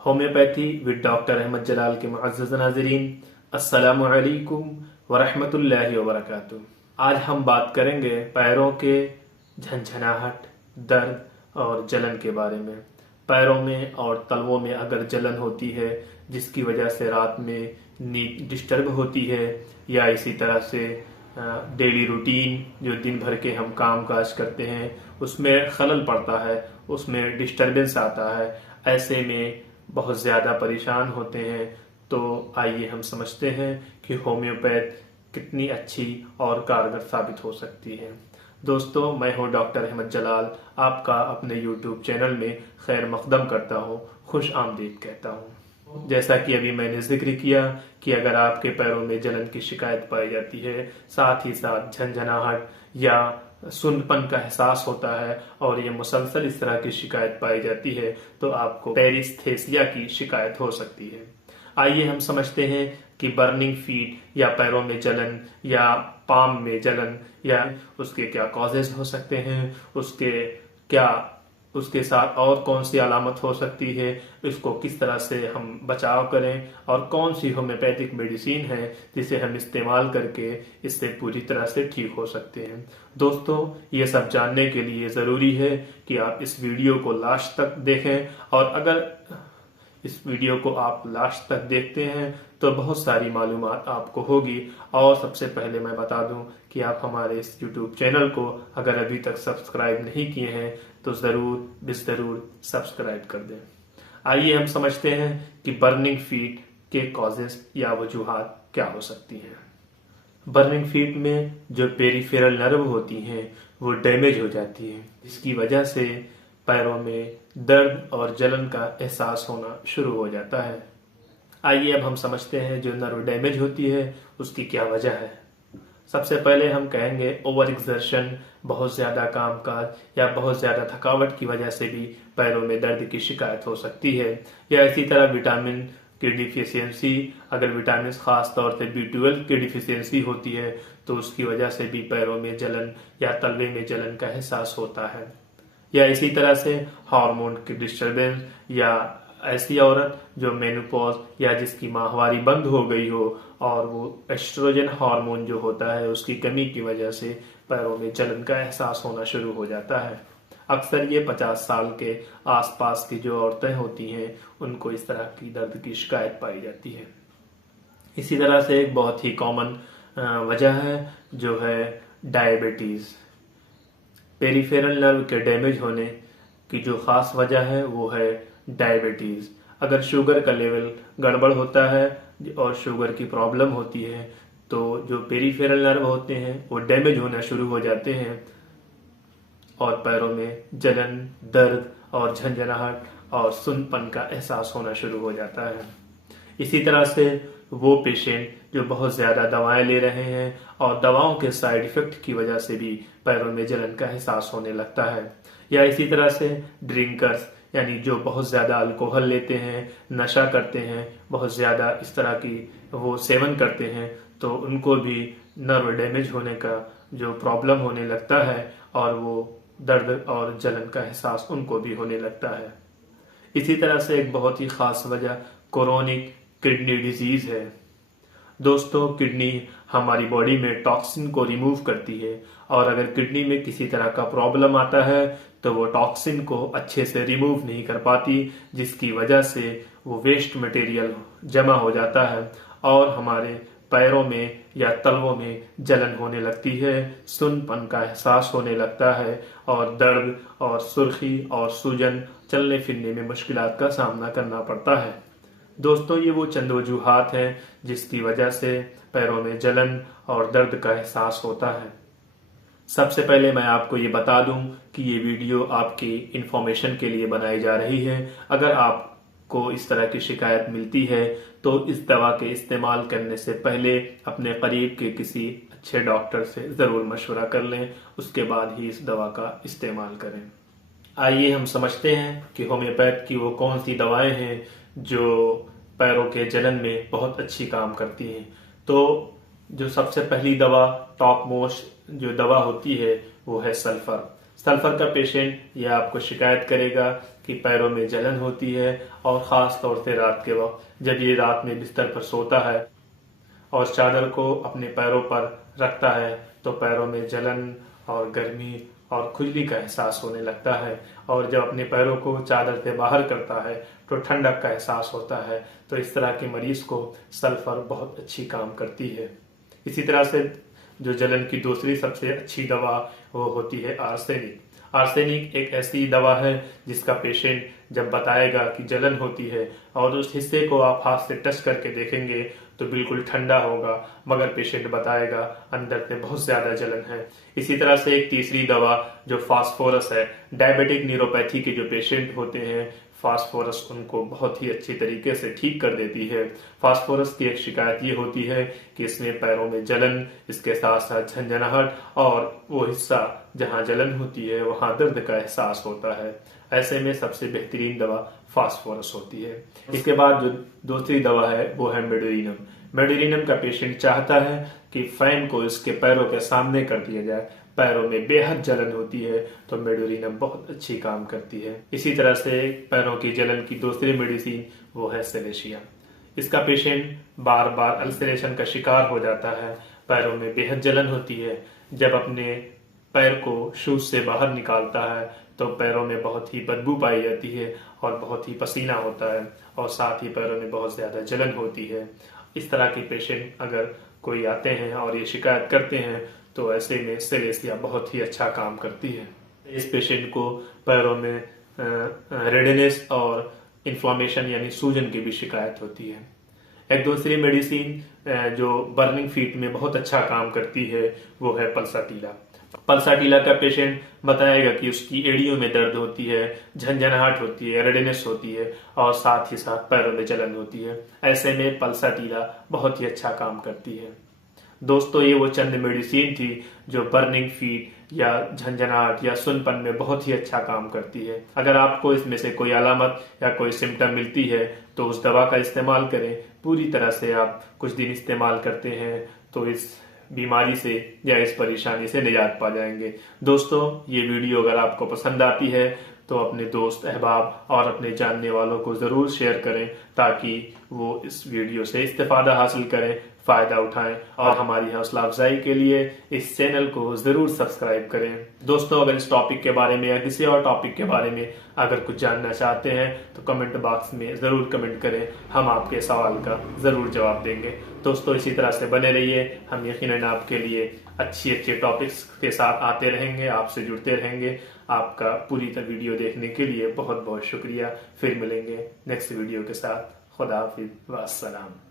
Homeopathy with doctor Ahmad जलाल के मुअज़्ज़ज़ नाज़रीन, अस्सलामु अलैकुम वरहमतुल्लाहि वबरकातुहू। आज हम बात करेंगे पैरों के झंझनाहट, दर्द और जलन के बारे में। पैरों में और तलवों में अगर जलन होती है जिसकी वजह से रात में नींद डिस्टर्ब होती है, या इसी तरह से डेली रूटीन जो दिन भर के हम काम काज करते हैं उसमें खलल पड़ता है, उसमें डिस्टरबेंस आता है, ऐसे में बहुत ज़्यादा परेशान होते हैं, तो आइए हम समझते हैं कि होम्योपैथ कितनी अच्छी और कारगर साबित हो सकती है। दोस्तों, मैं हूं डॉक्टर अहमद जलाल, आपका अपने यूट्यूब चैनल में खैर मकदम करता हूं, खुश आमदीद कहता हूं। जैसा कि अभी मैंने जिक्र किया कि अगर आपके पैरों में जलन की शिकायत पाई जाती है, साथ ही साथ झंझनाहट या सुन्नपन का एहसास होता है और ये मुसलसल इस तरह की शिकायत पाई जाती है, तो आपको पेरिस्थेसिया की शिकायत हो सकती है। आइए हम समझते हैं कि बर्निंग फीट या पैरों में जलन या पाम में जलन या उसके क्या कॉजेज हो सकते हैं, उसके साथ और कौन सी अलामत हो सकती है, इसको किस तरह से हम बचाव करें और कौन सी होम्योपैथिक मेडिसिन है जिसे हम इस्तेमाल करके इससे पूरी तरह से ठीक हो सकते हैं। दोस्तों, ये सब जानने के लिए ज़रूरी है कि आप इस वीडियो को लास्ट तक देखें, और अगर इस वीडियो को आप लास्ट तक देखते हैं तो बहुत सारी मालूमात आपको होगी। और सबसे पहले मैं बता दूं कि आप हमारे इस YouTube चैनल को अगर अभी तक सब्सक्राइब नहीं किए हैं तो ज़रूर सब्सक्राइब कर दें। आइए हम समझते हैं कि बर्निंग फीट के कॉजेस या वजूहात क्या हो सकती हैं। बर्निंग फीट में जो पेरिफेरल नर्व होती हैं वो डैमेज हो जाती हैं, जिसकी वजह से पैरों में दर्द और जलन का एहसास होना शुरू हो जाता है। आइए अब हम समझते हैं जो नर्व डैमेज होती है उसकी क्या वजह है। सबसे पहले हम कहेंगे ओवर एक्सर्शन, बहुत ज़्यादा कामकाज या बहुत ज़्यादा थकावट की वजह से भी पैरों में दर्द की शिकायत हो सकती है। या इसी तरह विटामिन की डिफिशियंसी, अगर विटामिन खास तौर से B12 की डिफिशियंसी होती है तो उसकी वजह से भी पैरों में जलन या तलवे में जलन का एहसास होता है। या इसी तरह से हार्मोन की डिस्टरबेंस, या ऐसी औरत जो मेनोपॉज या जिसकी माहवारी बंद हो गई हो और वो एस्ट्रोजन हार्मोन जो होता है उसकी कमी की वजह से पैरों में जलन का एहसास होना शुरू हो जाता है। अक्सर ये 50 साल के आसपास की जो औरतें होती हैं उनको इस तरह की दर्द की शिकायत पाई जाती है। इसी तरह से एक बहुत ही कॉमन वजह है जो है डायबिटीज़। पेरिफेरल नर्व के डैमेज होने की जो खास वजह है वो है डायबिटीज़। अगर शुगर का लेवल गड़बड़ होता है और शुगर की प्रॉब्लम होती है तो जो पेरिफेरल नर्व होते हैं वो डैमेज होना शुरू हो जाते हैं और पैरों में जलन, दर्द और झंझनाहट और सुन्नपन का एहसास होना शुरू हो जाता है। इसी तरह से वो पेशेंट जो बहुत ज़्यादा दवाएं ले रहे हैं और दवाओं के साइड इफ़ेक्ट की वजह से भी पैरों में जलन का एहसास होने लगता है। या इसी तरह से ड्रिंकर्स, यानी जो बहुत ज़्यादा अल्कोहल लेते हैं, नशा करते हैं, बहुत ज़्यादा इस तरह की वो सेवन करते हैं, तो उनको भी नर्व डैमेज होने का जो प्रॉब्लम होने लगता है और वो दर्द और जलन का एहसास उनको भी होने लगता है। इसी तरह से एक बहुत ही ख़ास वजह क्रोनिक किडनी डिजीज़ है। दोस्तों, किडनी हमारी बॉडी में टॉक्सिन को रिमूव करती है, और अगर किडनी में किसी तरह का प्रॉब्लम आता है तो वो टॉक्सिन को अच्छे से रिमूव नहीं कर पाती, जिसकी वजह से वो वेस्ट मटेरियल जमा हो जाता है और हमारे पैरों में या तलवों में जलन होने लगती है, सुन्नपन का एहसास होने लगता है और दर्द और सुर्खी और सूजन, चलने फिरने में मुश्किलात का सामना करना पड़ता है। दोस्तों, ये वो चंद वजूहात हैं जिसकी वजह से पैरों में जलन और दर्द का एहसास होता है। सबसे पहले मैं आपको ये बता दूं कि ये वीडियो आपकी इंफॉर्मेशन के लिए बनाई जा रही है। अगर आपको इस तरह की शिकायत मिलती है तो इस दवा के इस्तेमाल करने से पहले अपने करीब के किसी अच्छे डॉक्टर से ज़रूर मशवरा कर लें, उसके बाद ही इस दवा का इस्तेमाल करें। आइए हम समझते हैं कि होम्योपैथ की वो कौन सी दवाएं हैं जो पैरों के जलन में बहुत अच्छी काम करती हैं। तो जो सबसे पहली दवा, टॉप मोस्ट जो दवा होती है वो है सल्फर। सल्फर का पेशेंट यह आपको शिकायत करेगा कि पैरों में जलन होती है, और ख़ास तौर से रात के वक्त जब ये रात में बिस्तर पर सोता है और चादर को अपने पैरों पर रखता है तो पैरों में जलन और गर्मी और खुजली का एहसास होने लगता है, और जब अपने पैरों को चादर से बाहर करता है तो ठंडक का एहसास होता है। तो इस तरह के मरीज को सल्फर बहुत अच्छी काम करती है। इसी तरह से जो जलन की दूसरी सबसे अच्छी दवा वो होती है आर्सेनिक। आर्सेनिक एक ऐसी दवा है जिसका पेशेंट जब बताएगा कि जलन होती है और उस हिस्से को आप हाथ से टच करके देखेंगे तो बिल्कुल ठंडा होगा, मगर पेशेंट बताएगा अंदर से बहुत ज्यादा जलन है। इसी तरह से एक तीसरी दवा जो फास्फोरस है, डायबिटिक न्यूरोपैथी के जो पेशेंट होते हैं फास्फोरस उनको बहुत ही अच्छी तरीके से ठीक कर देती है। फास्फोरस की एक शिकायत ये होती है कि इसमें पैरों में जलन, इसके साथ साथ झंझनाहट और वो हिस्सा जहाँ जलन होती है वहाँ दर्द का एहसास होता है। ऐसे में सबसे बेहतरीन दवा फास्फोरस होती है। इसके बाद जो दूसरी दवा है वो है मेडोरिनम। मेडोरिनम का पेशेंट चाहता है कि फैन को इसके पैरों के सामने कर दिया जाए, पैरों में बेहद जलन होती है तो मेडोरिनम बहुत अच्छी काम करती है। इसी तरह से पैरों की जलन की दूसरी मेडिसिन वो है सेलेशिया। इसका पेशेंट बार बार अल्सरेशन का शिकार हो जाता है, पैरों में बेहद जलन होती है। जब अपने पैर को शूज से बाहर निकालता है तो पैरों में बहुत ही बदबू पाई जाती है और बहुत ही पसीना होता है, और साथ ही पैरों में बहुत ज्यादा जलन होती है। इस तरह के पेशेंट अगर कोई आते हैं और ये शिकायत करते हैं तो ऐसे में सेलेशिया बहुत ही अच्छा काम करती है। इस पेशेंट को पैरों में रेडनेस और इन्फ्लामेशन यानी सूजन की भी शिकायत होती है। एक दूसरी मेडिसिन जो बर्निंग फीट में बहुत अच्छा काम करती है वो है पल्साटीला। पल्साटीला का पेशेंट बताएगा कि उसकी एड़ियों में दर्द होती है, झंझनाहट होती है, रेडनेस होती है और साथ ही साथ पैरों में जलन होती है। ऐसे में पल्साटीला बहुत ही अच्छा काम करती है। दोस्तों, ये वो चंद मेडिसिन थी जो बर्निंग फीट या झंझनाहट या सुनपन में बहुत ही अच्छा काम करती है। अगर आपको इसमें से कोई अलामत या कोई सिम्टम मिलती है तो उस दवा का इस्तेमाल करें। पूरी तरह से आप कुछ दिन इस्तेमाल करते हैं तो इस बीमारी से या इस परेशानी से निजात पा जाएंगे। दोस्तों, ये वीडियो अगर आपको पसंद आती है तो अपने दोस्त अहबाब और अपने जानने वालों को जरूर शेयर करें ताकि वो इस वीडियो से इस्तेफादा हासिल करें, फायदा उठाएं, और हमारी हौसला अफजाई के लिए इस चैनल को जरूर सब्सक्राइब करें। दोस्तों, अगर इस टॉपिक के बारे में या किसी और टॉपिक के बारे में अगर कुछ जानना चाहते हैं तो कमेंट बॉक्स में जरूर कमेंट करें, हम आपके सवाल का जरूर जवाब देंगे। दोस्तों, इसी तरह से बने रहिए, हम यकीनन आपके लिए अच्छी अच्छी टॉपिक्स के साथ आते रहेंगे, आपसे जुड़ते रहेंगे। आपका पूरी तरह वीडियो देखने के लिए बहुत बहुत शुक्रिया। फिर मिलेंगे नेक्स्ट वीडियो के साथ। खुदा हाफिज व अस्सलाम।